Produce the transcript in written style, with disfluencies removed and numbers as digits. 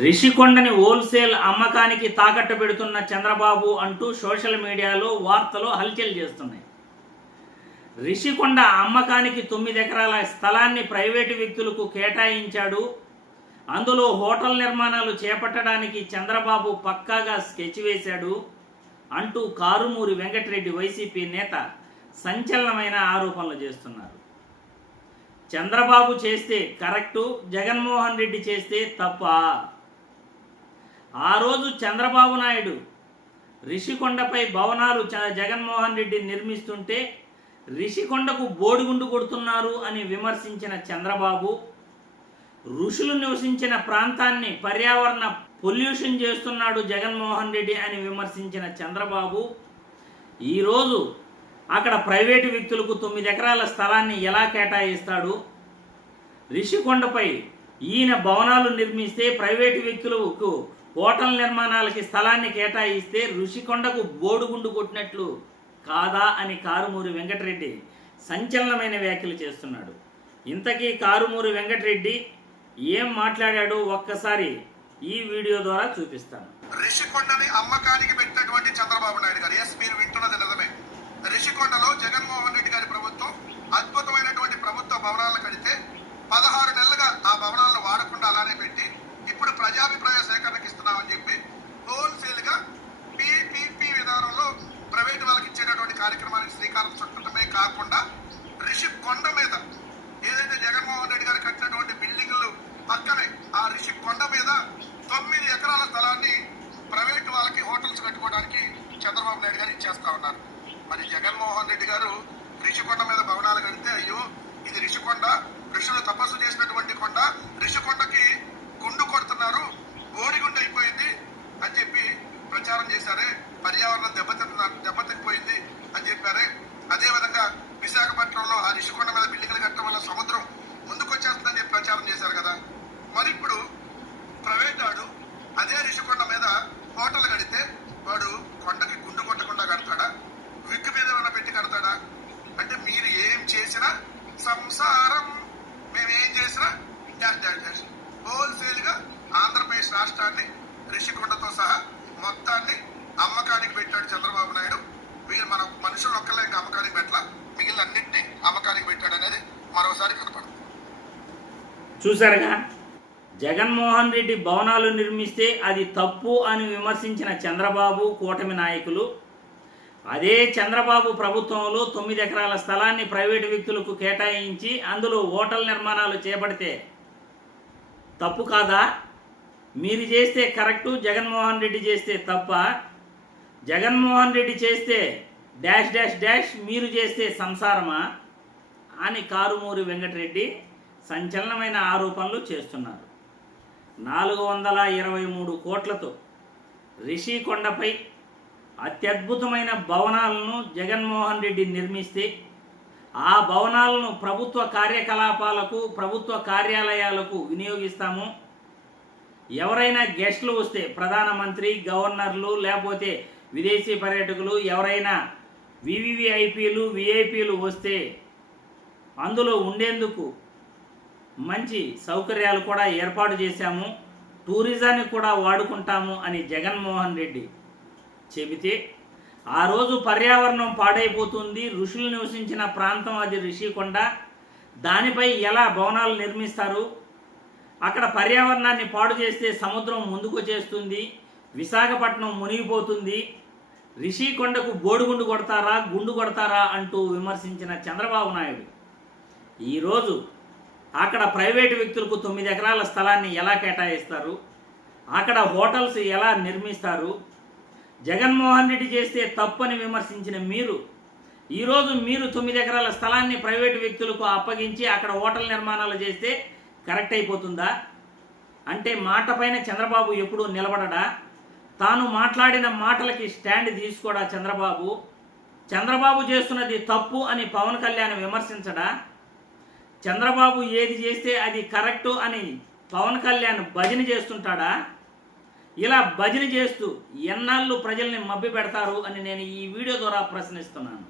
రిషికొండని wholesale అమ్మకానికి తాకట్టు పెడుతున్న చంద్రబాబు అంటూ సోషల్ మీడియాలో వార్తలు హల్చల్ చేస్తున్నాయి. రిషికొండ అమ్మకానికి 9 ఎకరాల స్థలాన్ని ప్రైవేటు వ్యక్తులకు కేటాయించాడు. అందులో హోటల్ నిర్మాణాలు చేపట్టడానికి చంద్రబాబు పక్కాగా స్కెచ్ వేశాడు అంటూ కారుమూరి వెంకటరెడ్డి వైసీపీ నేత సంచలనమైన ఆరోపణలు చేస్తున్నారు. చంద్రబాబు చేస్తే కరెక్టు, జగన్మోహన్ రెడ్డి చేస్తే తప్ప. ఆ రోజు చంద్రబాబు నాయుడు రిషికొండపై భవనాలు జగన్మోహన్ రెడ్డి నిర్మిస్తుంటే రిషికొండకు బోడిగుండు కొడుతున్నారు అని విమర్శించిన చంద్రబాబు, ఋషులు నివసించిన ప్రాంతాన్ని పర్యావరణ పొల్యూషన్ చేస్తున్నాడు జగన్మోహన్ రెడ్డి అని విమర్శించిన చంద్రబాబు ఈరోజు అక్కడ ప్రైవేటు వ్యక్తులకు 9 ఎకరాల స్థలాన్ని ఎలా కేటాయిస్తాడు? రిషికొండపై ఈయన భవనాలు నిర్మిస్తే ప్రైవేటు వ్యక్తులకు హోటల్ నిర్మాణాలకి స్థలాన్ని కేటాయిస్తే రిషికొండకు బోడుగుండు కొట్టినట్లు కాదా అని కారుమూరి వెంకటరెడ్డి సంచలనమైన వ్యాఖ్యలు చేస్తున్నాడు. ఇంతకీ కారుమూరి వెంకటరెడ్డి ఏం మాట్లాడాడో ఒక్కసారి ఈ వీడియో ద్వారా చూపిస్తాను. రిషికొండని అమ్మకానికి పెట్టినటువంటి చంద్రబాబు నాయుడు గారు, ఎస్ మీరు వింటున్నది నిజమే. రిషికొండలో జగన్మోహన్ రెడ్డి గారి ప్రభుత్వం అద్భుతమైనటువంటి ప్రభుత్వ భవనాలను కడితే 16 నెలలుగా ఆ భవనాలను వాడకుండా అలానే పెట్టి ఇప్పుడు ప్రజాభిప్రాయ సేకరణకి ఇస్తున్నామని చెప్పి హోల్సేల్ గా పీపీపీ విధానంలో ప్రైవేట్ వాళ్ళకి ఇచ్చేటటువంటి కార్యక్రమానికి శ్రీకారం చుట్టడమే కాకుండా రిషికొండ మీద ఏదైతే జగన్మోహన్ రెడ్డి గారు కట్టినటువంటి బిల్డింగ్లు పక్కనే ఆ రిషికొండ మీద 9 ఎకరాల స్థలాన్ని ప్రైవేట్ వాళ్ళకి హోటల్స్ కట్టుకోవడానికి చంద్రబాబు నాయుడు గారు ఇచ్చేస్తా ఉన్నారు. మరి జగన్మోహన్ రెడ్డి గారు రిషికొండ మీద భవనాలు కడితే అయ్యో ఇది రిషికొండ, ఋషులు తపస్సు చేసినటువంటి కొండ, రిషికొండకి గుండు కొడుతున్నారు, గోడిగుండు అయిపోయింది అని చెప్పి ప్రచారం చేశారే, పర్యావరణం దెబ్బతిపోయింది అని చెప్పారే. అదేవిధంగా విశాఖపట్నంలో ఆ రిషికొండ మీద బిల్డింగ్లు కట్టడం వల్ల సముద్రం ముందుకొచ్చేస్తుందని చెప్పి ప్రచారం చేశారు కదా. మరి ఇప్పుడు ప్రైవేట్ వాడు అదే రిషికొండ మీద హోటల్ కడితే వాడు కొండకి గుండు కొట్టకుండా కడతాడా? విగ్గు మీద ఏమైనా పెట్టి కడతాడా? అంటే మీరు ఏం చేసినా సంసారం, మేమేం చేసినా డాష్ హోల్సేల్ గా ఆంధ్రప్రదేశ్ రాష్ట్రాన్ని రిషికొండతో సహా మొత్తాన్ని అమ్మకానికి పెట్టాడు చంద్రబాబు నాయుడు. వీళ్ళు మన మనుషులు ఒక్కలే ఇంకా అమ్మకానికి పెట్టలా, మిగిలిన అన్నింటినీ అమ్మకానికి పెట్టాడు అనేది మరోసారి కనపడుతుంది. చూసారుగా, జగన్మోహన్ రెడ్డి భవనాలు నిర్మిస్తే అది తప్పు అని విమర్శించిన చంద్రబాబు కూటమి నాయకులు, అదే చంద్రబాబు ప్రభుత్వంలో 9 ఎకరాల స్థలాన్ని ప్రైవేటు వ్యక్తులకు కేటాయించి అందులో హోటల్ నిర్మాణాలు చేపడితే తప్పు కాదా? మీరు చేస్తే కరెక్టు, జగన్మోహన్ రెడ్డి చేస్తే తప్ప. జగన్మోహన్ రెడ్డి చేస్తే డాష్ డాష్ డాష్, మీరు చేస్తే సంసారమా అని కారుమూరి వెంకటరెడ్డి సంచలనమైన ఆరోపణలు చేస్తున్నారు. 423 కోట్లతో రిషికొండపై అత్యద్భుతమైన భవనాలను జగన్మోహన్ రెడ్డి నిర్మిస్తే ఆ భవనాలను ప్రభుత్వ కార్యకలాపాలకు, ప్రభుత్వ కార్యాలయాలకు వినియోగిస్తాము. ఎవరైనా గెస్టులు వస్తే, ప్రధానమంత్రి, గవర్నర్లు, లేకపోతే విదేశీ పర్యాటకులు, ఎవరైనా వివిఐపీలు, విఐపీలు వస్తే అందులో ఉండేందుకు మంచి సౌకర్యాలు కూడా ఏర్పాటు చేశాము, టూరిజాన్ని కూడా వాడుకుంటాము అని జగన్మోహన్ రెడ్డి చెబితే ఆ రోజు పర్యావరణం పాడైపోతుంది, ఋషులు నివసించిన ప్రాంతం అది రిషికొండ, దానిపై ఎలా భవనాలు నిర్మిస్తారు? అక్కడ పర్యావరణాన్ని పాడు చేస్తే సముద్రం ముందుకొచ్చేస్తుంది, విశాఖపట్నం మునిగిపోతుంది, రిషికొండకు బోడిగుండు కొడతారా, గుండు కొడతారా అంటూ విమర్శించిన చంద్రబాబు నాయుడు ఈరోజు అక్కడ ప్రైవేటు వ్యక్తులకు 9 ఎకరాల స్థలాన్ని ఎలా కేటాయిస్తారు, అక్కడ హోటల్స్ ఎలా నిర్మిస్తారు? జగన్మోహన్ రెడ్డి చేస్తే తప్పని విమర్శించిన మీరు ఈరోజు మీరు 9 ఎకరాల స్థలాన్ని ప్రైవేటు వ్యక్తులకు అప్పగించి అక్కడ హోటల్ నిర్మాణాలు చేస్తే కరెక్ట్ అయిపోతుందా? అంటే మాట పైన చంద్రబాబు ఎప్పుడూ నిలబడడా? తాను మాట్లాడిన మాటలకి స్టాండ్ తీసుకోడా చంద్రబాబు? చంద్రబాబు చేస్తున్నది తప్పు అని పవన్ కళ్యాణ్ విమర్శించడా? చంద్రబాబు ఏది చేస్తే అది కరెక్టు అని పవన్ కళ్యాణ్ భజన చేస్తుంటాడా? ఇలా భజన చేస్తూ ఎన్నాళ్ళు ప్రజల్ని మభ్య పెడతారు అని నేను ఈ వీడియో ద్వారా ప్రశ్నిస్తున్నాను.